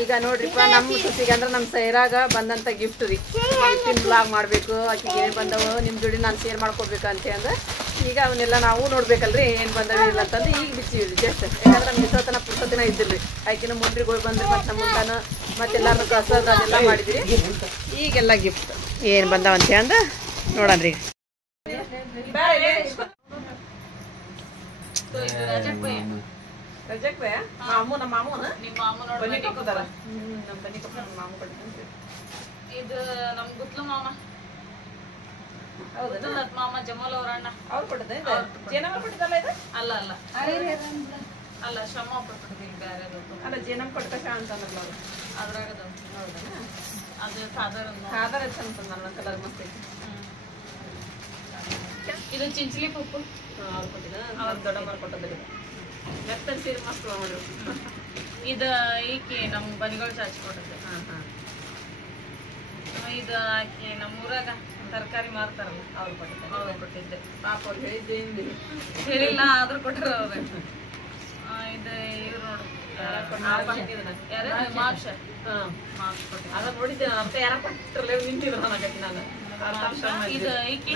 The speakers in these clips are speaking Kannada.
ಈಗ ನೋಡ್ರಿಪ್ಪ ನಮ್ಮ ಸುತ್ತಿಗೆ ಅಂದ್ರೆ ನಮ್ಮ ಸೈರಾಗ ಬಂದಂಥ ಗಿಫ್ಟ್ ರೀ ಗಿಫ್ಟಿನ ಬ್ಲಾಗ್ ಮಾಡಬೇಕು ಆಕೆಗೆ ಏನು ಬಂದವು ನಿಮ್ಮ ಜೋಡಿ ನಾನು ಶೇರ್ ಮಾಡ್ಕೋಬೇಕು ಅಂತ ಅಂದ್ರೆ ಈಗ ಅವನ್ನೆಲ್ಲ ನಾವು ನೋಡ್ಬೇಕಲ್ರಿ ಏನು ಬಂದವ ಇಲ್ಲ ಅಂತಂದು ಈಗ ಬಿಚ್ಚಿವಿ ಜಸ್ಟ್ ಯಾಕಂದ್ರೆ ನಮ್ಗೆ ಇಷ್ಟೊತ್ತನ ಪುಸ್ತಕನ ಇದ್ದಿಲ್ರಿ ಆಕಿನ ಮುಂಡ್ರಿಗೆ ಹೋಗಿ ಬಂದ್ರಿ ಮತ್ತು ನಮ್ಮ ಮುಂತಾನ ಮತ್ತೆಲ್ಲರನ್ನು ಕಳ್ಸೋದು ಅದೆಲ್ಲ ಮಾಡಿದ್ರಿ ಈಗೆಲ್ಲ ಗಿಫ್ಟ್ ಏನು ಬಂದವ ಅಂತ ಅಂದ್ರೆ ನೋಡನ್ರಿ ರಜಕ್ ಭಯ ಮಾಮು ನಮ್ಮ ಮಾಮೂನ ನಿಮ್ಮ ಮಾಮು ನೋಡಿ ಬನ್ನಿ ಕಪ್ಪದಾರ ನಮ್ಮ ಬನ್ನಿ ಕಪ್ಪ ನಮ್ಮ ಮಾಮು ಕೊಡ್ತೀನಿ ಇದು ನಮ್ಮ ಗುತ್ಲು ಮಾಮ ಹೌದಾ ಮಾಮ ಜಮಾಲ್ ಅವ್ರ ಅಣ್ಣ ಅವ್ರು ಕೊಟ್ಟದೆ ಜೇನಮ್ಮ ಕೊಟ್ಟಿದ್ದಲ್ಲ ಇದು ಅಲ್ಲ ಅಲ್ಲ ಅಲ್ಲ ಶ್ರಮ ಕೊಟ್ಟಿದ್ದೀವಿ ಬೇರೆ ಅಲ್ಲ ಜೇನಮ್ಮ ಕೊಟ್ಟಕ ಅಂತಂದ್ರಲ್ಲ ಅವರು ಅದ್ರಾಗದ ಹೌದಾ ಅದು ಸಾಧಾರಣ ಸಾಧಾರ ಅಂತ ನನ್ನ ಕಲರ್ ಮಸ್ತ್ ಐತಿ ಇದು ಚಿಂಚಲಿ ಪಪ್ಪು ಅವ್ರು ಕೊಟ್ಟಿದ್ದ ಅವ್ರು ದೊಡ್ಡಮ್ಮರು ಕೊಟ್ಟದ್ರಿ ಮೆತ್ತನ್ ಸೀರೆ ಮಸ್ತ್ ಮಾಡ್ರು ಇದು ಈಕಿ ನಮ್ಮ ಬನಿಗಳು ಚಾಚಿ ಕೊಟ್ಟದ್ದು ಇದು ಆಕಿ ನಮ್ಮೂರಾಗ ತರಕಾರಿ ಮಾರ್ತಾರಲ್ಲ ಅವ್ರು ಕೊಟ್ಟಿದ್ದ ಅವ್ರು ಕೊಟ್ಟಿದ್ದೆ ಪಾಪ ಅವ್ರು ಹೇಳಿದ್ದೆ ಹೇಳಿಲ್ಲ ಆದ್ರೂ ಕೊಟ್ಟರು ಅವ್ರೆ ಇದು ಇವ್ರು ನೋಡು ಯಾರು ಮಾಕ್ಷ ಮಾಕ್ಷ ಕೊಟ್ಟಿದ್ದೆ ಅದ ನೋಡಿದ್ದೆ ಅಂತ ಯಾರ ಕೊಟ್ಟಿರಲ್ಲ ನಿಂತಿದ್ರು ನನಗಕ್ಕೆ ನಾನು ಇದು ಈಕಿ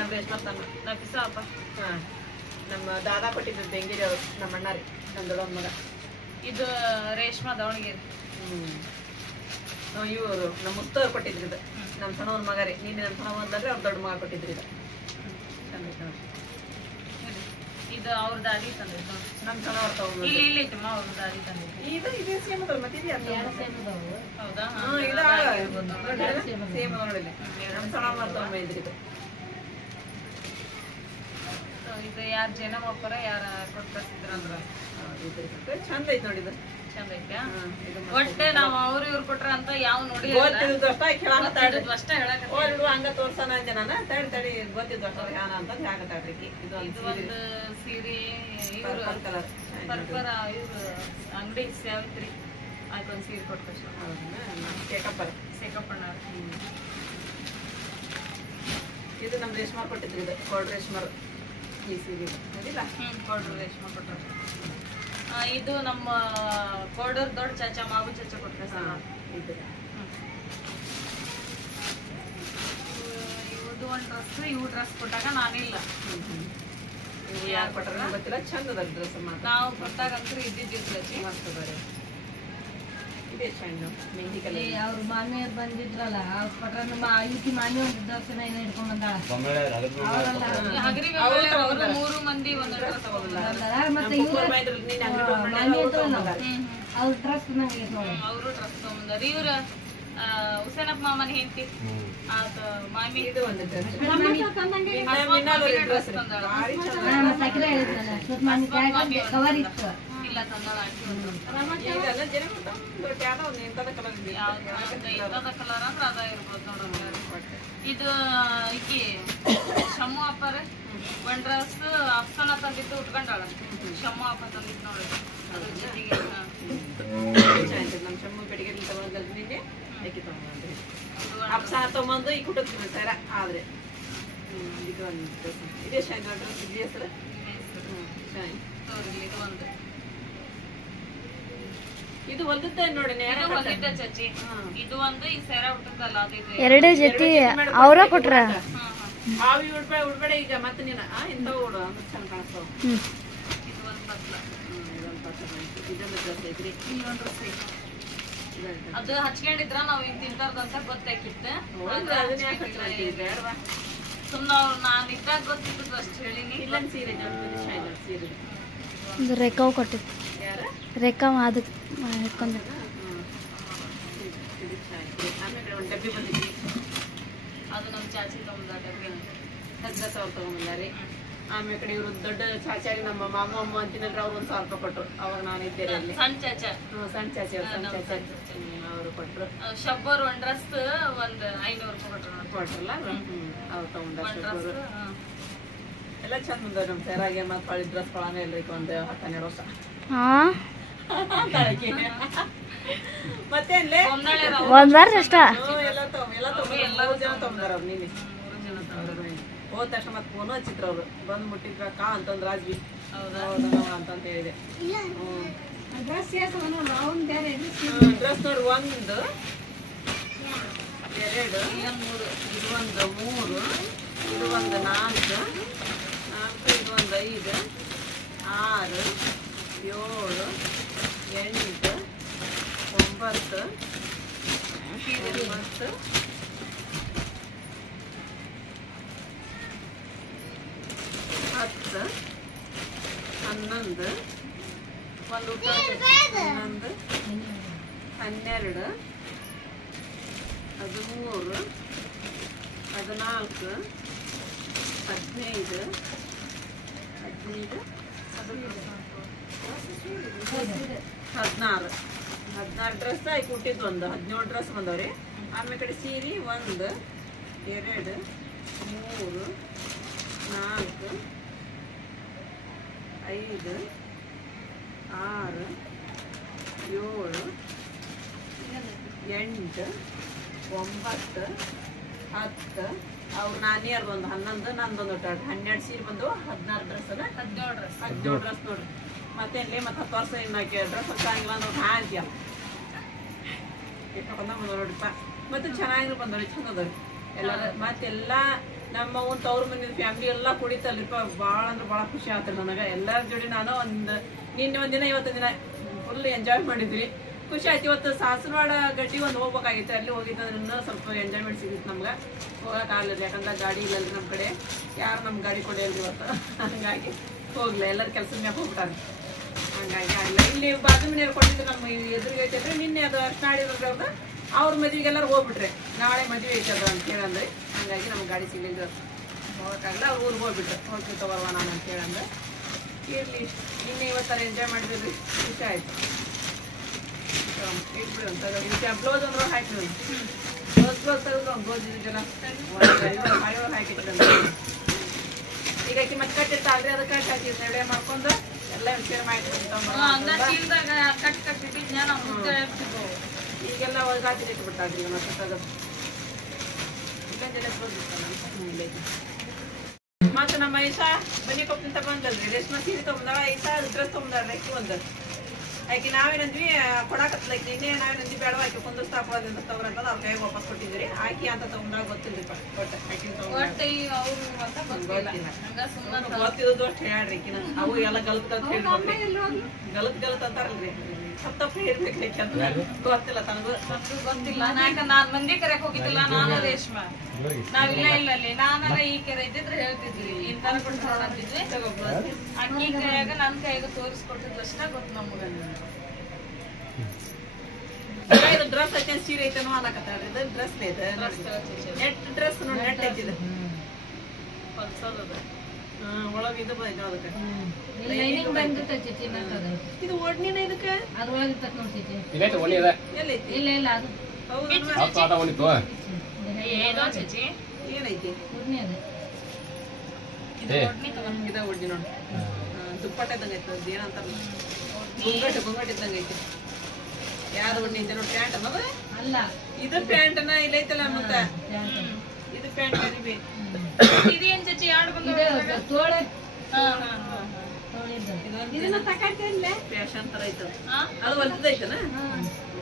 ನಫಿಸ ಅಪ್ಪ ನಮ್ಮ ದಾದಾ ಕೊಟ್ಟಿದ್ರು ಬೆಂಗಿರಿ ಅವರು ನಮ್ಮ ಅಣ್ಣ ರೀ ನಮ್ಮ ದೊಡ್ಡ ಮಗ ಇದು ರೇಷ್ಮಾ ದಾವಣಗೆರೆ ಇವರು ನಮ್ಮ ಮುತ್ತವ್ರು ಕೊಟ್ಟಿದ್ರು ಇದು ನಮ್ಮ ಸಣ್ಣವ್ರ ಮಗ ರೀ ನೀನು ನಮ್ಮ ಸಣ್ಣ ಬಂದ್ರೆ ಅವ್ರ ದೊಡ್ಡ ಮಗ ಕೊಟ್ಟಿದ್ರು ಇದು ಇದು ಅವ್ರ ದಾಡಿ ತಂದಿದ್ದು ನಮ್ಮ ಸಣ್ಣವ್ರು ತಗೊಂಡು ಇಲ್ಲಿ ಇಲ್ಲಿ ಐತಮ್ಮ ಅವ್ರ ದಾಡಿ ತಂದಿದ್ದು ಇದು ಇದೇ ಸೇಮ್ ಅದಲ್ಲ ಮತ್ತೆ ಇದೆಯಾ ಹೌದಾ ಸೇಮ್ ನೋಡಿಲ್ಲ ನಮ್ಮ ಸಣ್ಣ ತಗೊಂಡಿದ್ರು ಇದು ಇದು ಯಾರು ಜೇನಮ್ಮಪ್ಪರ ಯಾರ ಕೊಟ್ಟು ಕಳ್ಸಿದ್ರಂದ್ರ ಚಂದ ಐತಿ ನೋಡಿ ಇದು ಚಂದ ಐತ್ಯಾ ಒಟ್ಟೆ ನಾವು ಅವ್ರು ಇವ್ರು ಕೊಟ್ರ ಅಂತ ಯಾವ ನೋಡಿ ಅಷ್ಟ ಹೇಳಕ್ ಹಂಗ ತೋರ್ಸೋಣ ಅಂದೆ ನಾನು ತಡಿ ಗೊತ್ತಿದ್ದು ಅಷ್ಟ ಯಾನ ಅಂತ ಹಾಕತಾಡ್ರಿ ಇದು ಒಂದು ಸೀರೆ ಇವ್ರು ಪರ್ಪರ ಇವ್ರು ಅಂಗಡಿ ಸಾವಿತ್ರಿ ಆಯ್ಕೊಂದು ಸೀರೆ ಕೊಟ್ಟು ಕಷ್ಟ ಸೇಕಪ್ಪಣ್ಣ ಇದು ನಮ್ಮ ರೇಷ್ಮಾ ಕೊಟ್ಟಿದ್ರು ಇದು ಕೋಲ್ಡ್ ರೇಷ್ಮರ್ ಈ ಸೀರೆ ನೋಡಿಲ್ಲ ಕೊಡ್ರು ರೇಷ್ಮಾ ಕೊಟ್ಟರು ಇದು ನಮ್ಮ ಕೋಡೂರ್ ದೊಡ್ಡ ಚಾಚಾ ಮಾವು ಚಾಚಾ ಕೊಟ್ರೆ ಇದು ಇವ್ದು ಒಂದು ಡ್ರೆಸ್ ಇವು ಡ್ರೆಸ್ ಕೊಟ್ಟಾಗ ನಾನಿಲ್ಲ ಯಾರು ಕೊಟ್ಟಾರ ಗೊತ್ತಿಲ್ಲ ಚಂದ ಅದ ಡ್ರೆಸ್ ನಾವು ಕೊಟ್ಟಾಗಂತೂ ಇದ್ದಿದ್ದಿಲ್ಲ ಮಸ್ತ್ ಅದ ರೀ ಇದೇ ಚಂದ ಮೆಹಂದಿ ಕಲರ್ ಅವ್ರ ಮಾಮಿಯವ್ರು ಬಂದಿದ್ರಲ್ಲ ಅವ್ರ ಕೊಟ್ರ ನಮ್ಮ ಈಕಿ ಮಾಮಿ ಒಂದು ದರ್ಶನ ಏನೋ ಹಿಡ್ಕೊಂಡ್ ಬಂದಾಳ ಹಗರಿ ಅವರು 3 ಮಂದಿ ಒಂದು ಡ್ರೆಸ್ ತಗೊಂಡ್ಬಂದಾರ ಮತ್ತೆ ಅವ್ರ ಡ್ರೆಸ್ ನಂಗೆ ನೋಡಿ ಅವರು ಡ್ರೆಸ್ ತಗೊಂಡ್ಬಂದಾರ ಇವ್ರ ಹುಸೇನಪ್ಪ ಮಾಮನ ಹೆಂಡತಿ ಆತ ಮಾಮಿ ಇದು ಒಂದು ಡ್ರೆಸ್ ಸಕ್ರೆ ಹೇಳಿದ್ನಲ್ಲ ಸುತ್ತ ಮಾಮಿ ಕವರ್ ಇತ್ತು ಇಲ್ಲ ತಂದಾಳ ಇದೆಲ್ಲ ಜನ ಯಾವ್ದೋ ಒಂದು ಇಂಥದ ಕಲರ್ ಇದೆ ಇಂಥದ ಕಲರ್ ಅಂದ್ರೆ ಅದ ಇರ್ಬೋದು ನೋಡೋಣ ಇದು ಈಕಿ ಶಮ್ಮು ಅಪ್ಪರ ಒಂದ್ ಡ್ರೆಸ್ ಅಫ್ಸಾನ ತಂದಿದ್ದು ಉಟ್ಕೊಂಡಾಳ ಶಮ್ಮು ಅಪ್ಪ ತಂದಿದ್ದು ನೋಡಿ ಅದ್ರ ಜೊತೆಗೆ ನಮ್ಮ ಶಮ್ಮು ಬೆಡಿಗೆ ತಗೊಂಡ್ರೆ ನಿನ್ನೆ ಅಕ್ಕಿ ತಗೊಂಡ್ರಿ ಅಪ್ಸಾನ ತಗೊಂಡು ಈ ಕುಟುಂಬ ಸರ ಆದ್ರೆ ಇದು ಒಂದು ಇದೇ ಶೈನ್ ಡ್ರೆಸ್ ಇದೆಯಾ ಸರ್ ಶೈನ್ ಇದು ಒಂದು ಇದು ಹೊಲ್ದದ್ದೇ ನೋಡಿ ಹೊಲಿದ್ದ ಚಚ್ಚಿ ಇದು ಒಂದು ಈ ಸೆರ ಉಟ್ಟದಲ್ಲ ಅದು ಎರಡೇ ಜೊತೆ ಅವ್ರ ಕೊಟ್ರ ಹಾವಿ ಉಡ್ಬೇಡ ಈಗ ಮತ್ತೆ ನೀನು ಇಂಥವು ಉಡು ಅಂದ್ರೆ ಚಂದ ಕಾಣಿಸ್ತಾವ ಇದು ಒಂದು ಪತ್ಲ ಇದೊಂದು ಪತ್ರ ಇದೊಂದು ಡ್ರೆಸ್ ಐತ್ರಿ ಇಲ್ಲೊಂದು ಡ್ರೆಸ್ ಐತಿ ಅದು ಹಚ್ಕೊಂಡಿದ್ರ ನಾವ್ ಹಿಂಗ್ ತಿಂತಾರ್ದಂತ ಗೊತ್ತಾಕಿತ್ತು ಸುಮ್ನ ಅವ್ರು ನಾನು ಇದ್ದಾಗ ಗೊತ್ತಿದ್ದು ಅಷ್ಟು ಹೇಳಿನಿ ಇಲ್ಲೊಂದು ಸೀರೆ ಸೀರೆ ರೇಖಾವ್ ಕೊಟ್ಟಿತ್ತು ಯಾರ ರೇಖಾವ್ ಅದಕ್ಕೆ ಹಿಡ್ಕೊಂಡ ಆಮೇಲೆ ಒಂದು ಡಬ್ಬಿ ಬಂದಿದ್ವಿ ಅದು ನಮ್ಮ ಚಾಚಿ ತಗೊಂಡ ಡಬ್ಬಿ ಡ್ರೆಸ್ ಅವ್ರು ತಗೊಂಡ್ಬಂದಾರಿ ಆಮೇಲೆ ಕಡೆ ಇವರು ದೊಡ್ಡ ಚಾಚಾರಿ ನಮ್ಮ ಮಾಮ ಅಮ್ಮ ಅಂತಿನಂದ್ರೆ ಅವ್ರು 1,000 ರೂಪಾಯಿ ಕೊಟ್ಟರು ಅವಾಗ ನಾನು ಇದ್ದೇನೆ ಅಲ್ಲಿ ಸಣ್ಣ ಚಾಚ ಸಣ್ಣ ಚಾಚಿ ಅವರು ಕೊಟ್ಟರು ಶಬ್ಬರ್ ಒಂದ್ ಡ್ರೆಸ್ ಒಂದ್ 500 ರೂಪಾಯಿ ಕೊಟ್ರಲ್ಲ ಅವ್ರು ತಗೊಂಡ್ರು ಕೊಟ್ರು ಎಲ್ಲ ಚಂದ ಬಂದವ್ರು ನಮ್ಮ ಸೆರಾಗೆ ಮತ್ತು ಹೊಳಿ ಡ್ರೆಸ್ ಕೊಳನೇ ಇಲ್ರಿ ಒಂದು 10-12 ವರ್ಷ ಮತ್ತೇನ್ಲೇ ಒಂದ್ ವಾರ ಅಷ್ಟ ಎಲ್ಲ ಜನ ತಗೊಂಡಾರ ಅವ್ರು ನೀನೆ ಹೋದ ತಕ್ಷಣ ಮತ್ತೆ ಫೋನು ಹಚ್ಚಿದ್ರು ಅವ್ರು ಬಂದು ಮುಟ್ಟಿದ್ರ ಕಾ ಅಂತಂದ್ ರಾಜ್ವಿ ಹೌದಾ ಅಂತಂತ ಹೇಳಿದೆ ಡ್ರೆಸ್ ಬೇರೆ ಡ್ರೆಸ್ ನೋಡಿ 1 2 ಇದು ಒಂದು 3 ಇದು ಒಂದು 4 ಇದು ಒಂದು 5 6 7 8 9 10 11 ಒಂದು 11 12 13 14 15 16 ಡ್ರೆಸ್ ಆಗಿ ಕೊಟ್ಟಿದ್ದು ಒಂದು 17 ಡ್ರೆಸ್ ಬಂದವ್ರಿ. ಆಮೇಲೆ ಕಡೆ ಸೀರೆ 1 2 3 4 5 6 7 8 9 10 ಅವ್ರು ನಾನಿಯರ್ದು ಒಂದು 11 ನಂದೊಂದು 12 ಸೀರೆ ಬಂದು 16 ಡ್ರೆಸ್ ಅದ 17 ಡ್ರೆಸ್ ನೋಡ್ರಿ. ಮತ್ತೆ ಮತ್ತೆ 10 ವರ್ಷ ಇನ್ನಕ್ಕೆ ಡ್ರೆಸ್ ಹಂಗಿಲ್ಲ ನೋಡಿ ಹಾಂತ್ಯ ನೋಡ್ರಿಪ್ಪ. ಮತ್ತೆ ಚೆನ್ನಾಗಿ ಬಂದವ್ರಿ, ಚಂದ ಅದಾವ್ರಿ ಎಲ್ಲಾರ. ಮತ್ತೆಲ್ಲ ನಮ್ಮ ಒಂದು ತವ್ರ ಮನೆ ಫ್ಯಾಮಿಲಿ ಎಲ್ಲ ಕುಡಿತಲ್ರಿಪ್ಪ. ಭಾಳ ಅಂದ್ರೆ ಭಾಳ ಖುಷಿ ಆಗ್ತದೆ ನನಗೆ. ಎಲ್ಲರ ಜೋಡಿ ನಾನು ನಿನ್ನೆ ಒಂದಿನ ಇವತ್ತು ದಿನ ಫುಲ್ ಎಂಜಾಯ್ ಮಾಡಿದ್ವಿ, ಖುಷಿ ಆಯ್ತು. ಇವತ್ತು ಸಾಸನವಾಡ ಗಡ್ಡಿ ಒಂದು ಹೋಗ್ಬೇಕಾಗಿತ್ತು, ಅಲ್ಲಿ ಹೋಗಿದ್ದಂದ್ರೆ ಸ್ವಲ್ಪ ಎಂಜಾಯ್ಮೆಂಟ್ ಸಿಗುತ್ತೆ ನಮ್ಗೆ. ಹೋಗೋಕ್ಕಾಗಲ್ಲ, ಯಾಕಂದ್ರೆ ಗಾಡಿ ಇಲ್ಲಲ್ರಿ ನಮ್ಮ ಕಡೆ, ಯಾರು ನಮ್ಮ ಗಾಡಿ ಕೊಡಿಯಲ್ರಿ ಇವತ್ತು. ಹಂಗಾಗಿ ಹೋಗ್ಲಿಲ್ಲ, ಎಲ್ಲರ ಕೆಲಸದ ಮ್ಯಾಗ ಹೋಗ್ಬಿಟ್ಟಾರೆ. ಹಂಗಾಗಿ ಆಗಲ್ಲ. ಇಲ್ಲಿ ಬಾಜು ಮನೆಯವ್ರು ಕೊಟ್ಟಿದ್ದು ನಮ್ಮ ಎದುರಿಗೆ ಐತಂದ್ರೆ ನಿನ್ನೆ ಅದು ಅಷ್ಟು ನಾಡಿರೋದ್ರವ್ರದ್ದು ಅವ್ರ ಮದುವೆಗೆ ಎಲ್ಲರೂ ಹೋಗ್ಬಿಟ್ರೆ, ನಾಳೆ ಮದುವೆ ಐತದ ಅಂತ ಹೇಳಂದ್ರೆ. ಹಂಗಾಗಿ ನಮ್ಗೆ ಗಾಡಿ ಸಿಗಲಿಲ್ಲ, ಹೋಗೋಕ್ಕಾಗಲ್ಲ. ಅವ್ರು ಊರಿಗೆ ಹೋಗ್ಬಿಟ್ರೆ ಹೋಗ್ತೀವಿ ತಗೋರ್ವ ನಾನು ಅಂತ ಹೇಳಂದ್ರೆ. ಇರಲಿ, ನಿನ್ನೆ ಇವತ್ತರ ಎಂಜಾಯ್ ಮಾಡಿದ್ರಿ, ಖುಷಿ ಆಯ್ತು. ಇಟ್ಬಿಡಿ ಅಂತ ಬ್ಲೌಸ್ ಅಂದ್ರೆ ಹಾಕಿ ಬ್ಲೌಸ್ ತೆಗೆದ್ರು ಒಂದು ಬ್ಲೌಸ್ ಇದೆಲ್ಲ ಹಳೆಯೊಳಗೆ ಹಾಕಿಟ್ಟಿದ್ದೆ. ಈಗ ಆಕಿ ಮತ್ತೆ ಕಟ್ಟಿರ್ತಾಳ್ರಿ, ಅದಕ್ಕೆ ಹಾಕಿ ನಡೆ ಮಾಡ್ಕೊಂಡು ಎಲ್ಲ ಶೇರ್ ಈಗೆಲ್ಲ ಒಳಗಾತಿ ಇಟ್ಬಿಟ್ಟಾಳ್ರಿ. ಮತ್ತೆ ತೆಗೆದು ಮತ್ತೆ ನಮ್ಮ ಐಸಾ ಬನ್ನಿ ಕೊಪ್ಪಿಂತ ಬಂದಲ್ರಿ, ರೇಷ್ಮೆ ಸೀರೆ ತೊಗೊಂಡಾಳ. ಐಸಾ ಡ್ರೆಸ್ ತೊಗೊಂಡಾಳ್ರಿ ಆಕಿ ಒಂದು. ಆಕಿ ನಾವೇನಂದ್ವಿ ಕೊಡಾಕತ್ಲೈತಿ, ನಿನ್ನೆ ನಾವೇನಂದ್ವಿ ಬೇಡವ ಆಕಿ ಕುಂದರ್ಸ್ತಾ ಕೊಡೋದ್ರಿಂದ ತಗೋರಂತ ಅವ್ರ ಕೈಗೆ ವಾಪಸ್ ಕೊಟ್ಟಿದ್ರಿ. ಆಕಿ ಅಂತ ತಗೊಂಡಾಗ ಗೊತ್ತಿಲ್ರಿಪ್ಪ, ಕೊಟ್ಟೆ ಆಕಿನ ಗೊತ್ತಿದ್ದು ಅಷ್ಟು ಹೇಳ್ರಿ ಆಕಿನ. ಅವು ಎಲ್ಲ ಗಲತ್ ಅಂತ ಹೇಳಿ ಗಲತ್ ಅಂತಾರಲ್ರಿ, ತಪ್ಪ ಹೇಳ್ಬೇಕೈತಿ ಅಂತ ಗೊತ್ತಿಲ್ಲ ತನಗೂ ಗೊತ್ತಿಲ್ಲ. ನಾನ್ ಮಂದಿ ಕರೆಕ್ ಹೋಗಿದ್ದಿಲ್ಲ, ನಾನು ರೇಷ್ಮಾ ನಾವಿಲ್ಲ ಇಲ್ಲಿ ನಾನಾರ ಈ ಕೆರೆ ಇದ್ದಿದ್ರೆ ಹೇಳ್ತಿದ್ವಿ, ಇಂತಾರ ಕೊಟ್ಟು ಅಂತಿದ್ವಿ. ಅಕ್ಕಿ ಕೈಯಾಗ ನನ್ ಕೈಯಾಗ ತೋರಿಸ್ಕೊಟ್ಟಿದ್ಲು ಅಷ್ಟ ಗೊತ್ತು ನಮ್ಗ. ಇದು ಡ್ರೆಸ್ ಐತೆ ಸೀರೆ ಐತೆನೋ ಅನ್ನಕತ್ತಾರ. ಇದು ಡ್ರೆಸ್ ಐತೆ, ನೆಟ್ ಡ್ರೆಸ್ ನೋಡಿ, ನೆಟ್ ಐತಿದ ಒಳಗೆ ಇದು ಬಂದ ಅದಕ್ಕೆ ಇದು ಒಡ್ನಿನ ಇದಕ್ಕೆ ಎಲ್ಲೈತಿ? ಏನೈತಿ ಇದ ಒಡ್ನಿ ನೋಡಿ, ದುಪ್ಪಟ್ಟ ಇದ್ದಂಗ ಐತಿ. ಏನಂತಾರ ಗುಂಗಟ್ ಇದ್ದಂಗ ಐತಿ. ಯಾವ್ದು ಒಡ್ನಿ ಐತೆ ನೋಡಿ? ಪ್ಯಾಂಟ್ ಅನ್ನೋದು ಅಲ್ಲ, ಇದು ಪ್ಯಾಂಟನ ಇಲ್ಲ ಐತಲ್ಲ. ಮತ್ತೆ ಇದು ಪ್ಯಾಂಟ್ ಅರಿವಿ. ಇದೇನ್ ಚಚಿ ಯಾರು ಬಂದ ತೋಳ ಇದನ್ನ ತಕಾಯ್ತಿಲ್ಲ, ಫ್ಯಾಷನ್ ತರ ಐತ. ಅದು ಹೊಲ್ದೈತನ,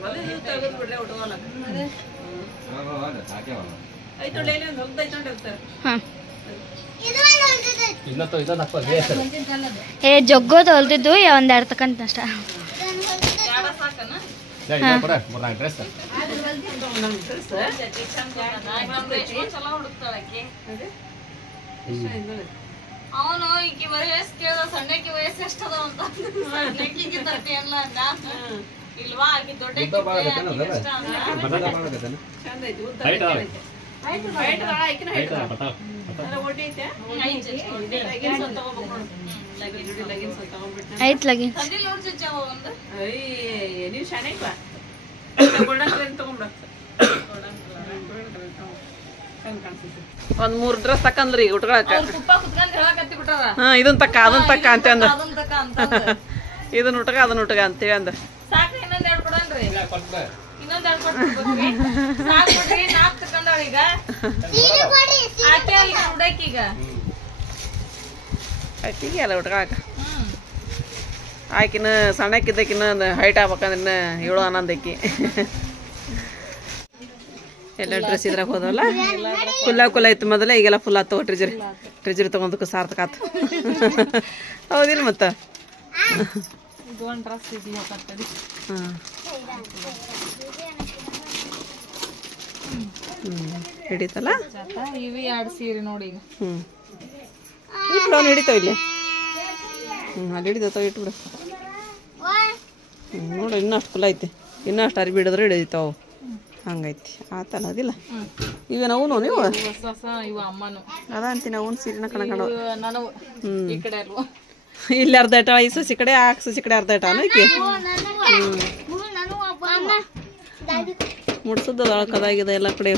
ಹೊಲಿದು ತೆಗೆದು ಬಿಡ್ರೆ ಉಟ್ಕೋಲ್ಲ ಐತೊಳ್ಳೆ. ಒಂದು ಹೊಲ್ದೈತ ನೋಡಿರ್ತಾರೆ. ಏ ಜಗ್ಗೋದು ಹೊಲ್ದಿದ್ದು ಒಂದೆರಡು ತಕಂತ ಅಷ್ಟ. ಸಾಕನ ಚಲೋ ಹುಡುಕ್ತಾಳಕ್ಕೆ. ಅವನು ಈಕಿ ವಯಸ್ಸು ಕೇಳ್ದ, ಸಣ್ಣಕ್ಕಿ ವಯಸ್ಸು ಎಷ್ಟದ ಅಂತ. ಸಣ್ಣಕ್ಕಿಗೆ 30 ಅಲ್ಲ ಅಂದ. ಇಲ್ವಾ ಆಕಿ ದೊಡ್ಡ ಐತ್ ಲಗಿ ನೀವು ಶಾನೆ ಗೋಲ್ಡನ್ ಕಲರ್ ತಗೊಂಡ್ಬಿಡ. ಒಂದ್ 3 ಡ್ರೆಸ್ ತಕಂದ್ರಿ ಈಗ ಉಟ್ಕೊಳಕ. ಹಾ ಇದನ್ ತಕ್ಕ ಅದನ್ ತಕ್ಕ ಅಂತ ಅಂದ. ಇದನ್ನ ಉಟ್ಕ ಅದನ್ನ ಉಟ್ಕ ಅಂತೇಳಿ ಅಂದ. ಸಾಕ್ರಿ, ಇನ್ನೊಂದೆರಡು ಕೊಡನ್ರಿ. ಇನ್ನೊಂದೆರಡು ಕೊಡ್ತೀವಿ. ಸಾಕ್ ಬಿಡ್ರಿ, 4 ತಕೊಂಡಾಳ ಈಗ. ಆಕೆ ಅಲ್ಲಿ ಹುಡಕೀಗ ಆಕಿಗೆ ಅಲ್ಲ ಉಟ್ಕೊಳಕ. ಆಕಿನ ಸಣ್ಣಕ್ಕಿದ್ದಕ್ಕಿನ್ನ ಹೈಟ್ ಆಗ್ಬೇಕಂದ್ರೆ 7-11 ಆಕಿ ಎಲ್ಲ ಡ್ರೆಸ್ ಇದ್ರಾಗ ಹೋದವಲ್ಲ ಕುಲ್ಲ ಇತ್ತು ಮೊದಲ ಈಗೆಲ್ಲ ಫುಲ್ ಆತು ಟ್ರೆಜರಿ ತೊಗೊಂಡಕ್ಕೆ ಸಾರ್ಥಕ ಆತು ಹೌದಿಲ್ಲ ಮತ್ತೆ ಹಾಂ ಹಿಡಿತಲ್ಲ ಇವಿ 2 ಸೀರೆ ನೋಡಿ ಈಗ ಇಟ್ಬಿಡು ಅವ್ನು ಹಿಡಿತಾವ ಇಲ್ಲಿ ಅಲ್ಲಿ ಹಿಡಿದತಾವ ಇಟ್ಬಿಡು ನೋಡು ಇನ್ನೂ ಅಷ್ಟು ಕುಲ್ಲ ಐತಿ ಇನ್ನೂ ಅಷ್ಟು ಅರ್ಬಿ ಹಿಡಿದ್ರೆ ಹಿಡಿತಾವು ಹಂಗೈತಿ ಆತಲ್ಲ ಅದಿಲ್ಲ ಇವೇನು ಅವನು ನೀವು ಇವ ಅಮ್ಮನು ಅದ ಅಂತೀನಿ ಅವನು ಸೀರೆನ ಕಣಕಣ ನಾನು ಈ ಕಡೆ ಅಲ್ವಾ ಇಲ್ಲಿ ಅರ್ಧ ಇಟ್ಟ ಈ ಸಸಿ ಕಡೆ ಆ ಸಸಿ ಕಡೆ ಅರ್ಧ ಇಟ್ಟಾನ ಈಕೆ ಮುಡ್ಸದ ಅಳಕದಾಗಿದೆ ಎಲ್ಲ ಕಡೆ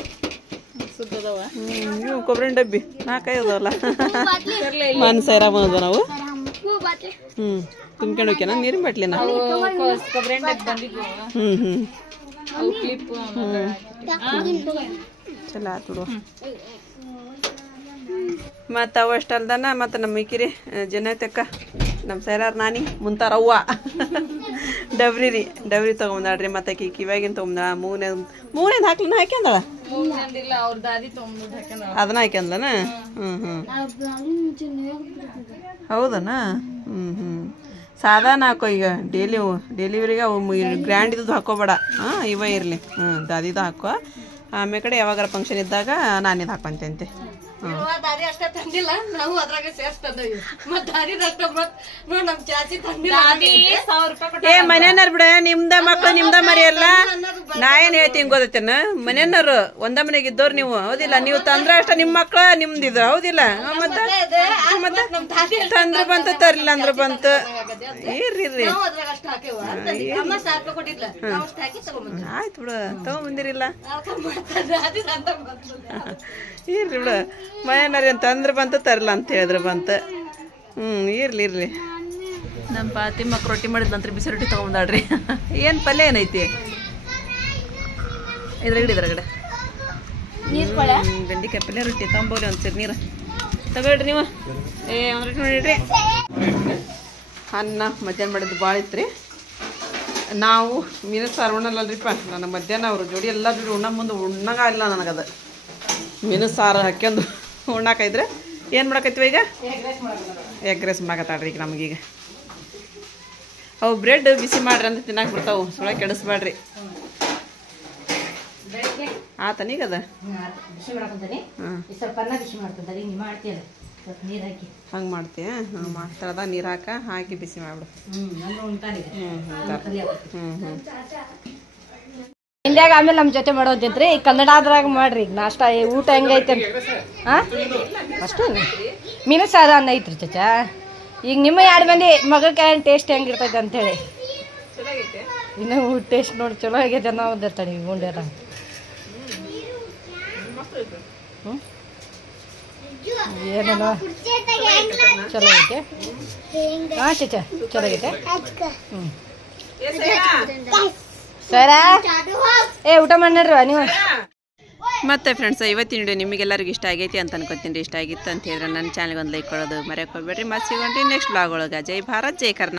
ನೀವು ಕೊಬ್ಬರಿ ಡಬ್ಬಿ 4-5 ಅದಾವಲ್ಲ ಮನ್ಸೈರ ಬಂದ್ವ ನಾವು ತುಂಬ್ಕೊಂಡು ಹೋಗ್ಯಾನ ನೀರಿನ ಬಾಟ್ಲಿನ ಚಲೋ ಆತು ಬಿಡು ಮತ್ತು ಅವು ಅಷ್ಟಲ್ದನ ಮತ್ತು ನಮ್ಮ ಮಿಕ್ಕಿರಿ ಜನತೆಕ್ಕ ನಮ್ಮ ಸೈರಾರ್ ನಾನಿ ಮುಂತಾರ ಅವ್ವ ಡಬ್ರಿ ತೊಗೊಂಬಂದಾಳ್ರಿ ಮತ್ತು ಆಕಿ ಕಿವ್ಯಾಗಿನ ತೊಗೊಂಬಂದಾಳ ಮೂನೇದು ಹಾಕ್ಲಿನ ಹಾಕ್ಯಂದಾಳ ಅದನ್ನ ಹಾಕ್ಯಂದ್ಲನ ಹೌದನ ಸಾಧಾನ ಹಾಕೋ ಈಗ ಡೇಲಿವರಿಗೆ ಅವು ಗ್ರ್ಯಾಂಡ್ ಇದ್ದು ಹಾಕೋಬೇಡ ಇವ ಇರಲಿ ದಾದಿದು ಹಾಕೋ ಆಮೇಲೆ ಕಡೆ ಯಾವಾಗಾರ ಫಂಕ್ಷನ್ ಇದ್ದಾಗ ನಾನಿದು ಹಾಕೊಂತಂತೆ ಏ ಮನೆಯವ್ರು ಬಿಡ ನಿಮ್ದ ಮಕ್ಳು ನಿಮ್ದ ಮರಿ ಅಲ್ಲ ನಾ ಏನ್ ಹೇಳ್ತೀನಿ ಗೊತ್ತೇನ ಮನೆಯವ್ರು ಒಂದ ಮನೆಗೆ ಇದ್ದವ್ರು ನೀವು ಹೌದಿಲ್ಲ ನೀವು ತಂದ್ರ ಅಷ್ಟ ನಿಮ್ ಮಕ್ಳು ನಿಮ್ದಿದ್ರು ಹೌದಿಲ್ಲ ಮತ್ತೆ ತಂದ್ರ ಬಂತು ತರ್ಲಿಲ್ಲ ಅಂದ್ರ ಬಂತು ಇರ್ರಿ ಆಯ್ತು ಬಿಡು ತಗೊಂಬಂದಿರಿಲ್ಲ ಇರ್ಲಿ ಬಿಡು ಮನೆಯವ್ರಿ ಅಂತ ತಂದ್ರ ಬಂತು ತರಲ್ಲ ಅಂತ ಹೇಳಿದ್ರು ಬಂತು ಇರ್ಲಿ ನಮ್ಮ ಪಾತಿ ಮಕ್ಕ ರೊಟ್ಟಿ ಮಾಡಿದ ನಂತರ ಬಿಸಿ ರೊಟ್ಟಿ ತೊಗೊಂಬಂದಾಳ್ರಿ ಏನು ಪಲ್ಯ ಏನೈತಿ ಇದ್ರಾಗಡೆ ಬೆಂಡಿಕಾಯಿ ಪಲ್ಯ ರೊಟ್ಟಿ ತೊಗೊಂಬೋರಿ ಒಂದ್ಸರಿ ನೀರು ತಗೊಳ್ರಿ ನೀವು ಒಂದು ರೊಟ್ಟಿ ಮಾಡಿಡ್ರಿ ಅನ್ನ ಮಧ್ಯಾಹ್ನ ಮಾಡಿದ್ದು ಭಾಳ ಇತ್ತು ನಾವು ಮೀನು ಸಾರು ಉಣ್ಣಲ್ಲಲ್ರಿಪ್ಪ ನನ್ನ ಮಧ್ಯಾಹ್ನ ಅವ್ರ ಜೋಡಿ ಎಲ್ಲ ಜೋಡಿ ಉಣ್ಣ ಮುಂದೆ ಉಣ್ಣಂಗಾಗಿಲ್ಲ ನನಗದು ಮೀನು ಸಾರು ಹಾಕ್ಯಂದು ಉಣ್ಣಾಕೈದ್ರೆ ಏನು ಮಾಡಕೈತಿವ ಈಗ ಎಗ್ ರೈಸ್ ಮಾಡಕತ್ತಾಳ್ರಿ ಈಗ ನಮಗೀಗ ಅವು ಬ್ರೆಡ್ ಬಿಸಿ ಮಾಡ್ರಿ ಅಂತ ತಿನ್ನಕ್ಕೆ ಬರ್ತಾವೆ ಸುಳ ಕೆಡಿಸ್ಬೇಡ್ರಿ ಆತನೀಗ ಅದ ಹಂಗೆ ಮಾಡ್ತೀಯ ಮಾಡ್ತಾರದ ನೀರು ಹಾಕಿ ಬಿಸಿ ಮಾಡ್ಬಿಡು ಇಂಡಿಯಾಗ ಆಮೇಲೆ ನಮ್ಮ ಜೊತೆ ಮಾಡೋದಿದ್ರಿ ಈಗ ಕನ್ನಡದ್ರಾಗ ಮಾಡ್ರಿ ಈಗ ನಾಷ್ಟ ಊಟ ಹೆಂಗೈತೆ ಅಷ್ಟು ಮೀನು ಸಾರು ಅನ್ನ ಐತ್ರಿ ಚಚಾ ಈಗ ನಿಮ್ಮ 2 ಮಂದಿ ಮಗಕ್ಕೆ ಟೇಸ್ಟ್ ಹೆಂಗಿರ್ತೈತೆ ಅಂತೇಳಿ ಇನ್ನು ಟೇಸ್ಟ್ ನೋಡಿ ಚಲೋ ಆಗೈತೆ ನಾವು ಓದಿರ್ತಾಳೆ ಈಗ ಉಂಡ್ಯಾರ ಏನೋ ಚಲೋ ಐತೆ ಹಾಂ ಚಚಾ ಚಲೋ ಐತೆ ಸರ ಊಟ ಮಾಡ್ರಿ ನೀವು ಮತ್ತೆ ಫ್ರೆಂಡ್ಸ್ ಇವತ್ತಿನ ವಿಡಿಯೋ ನಿಮಗೆಲ್ಲರಿಗೂ ಇಷ್ಟ ಆಗೈತಿ ಅಂತ ಅನ್ಕೋತೀನಿ ರೀ ಇಷ್ಟ ಆಗಿತ್ತು ಅಂತ ಹೇಳಿದ್ರೆ ನನ್ನ ಚಾನಲ್ಗೆ ಒಂದು ಲೈಕ್ ಕೊಡೋದು ಮರೆಯೋಕೆ ಹೋಗ್ಬೇಡ್ರಿ ಮತ್ತೆ ಸಿಗೋಣ್ರಿ ನೆಕ್ಸ್ಟ್ ಬ್ಲಾಗ್ ಒಳಗೆ ಜೈ ಭಾರತ್ ಜೈ ಕರ್ನಾಟಕ.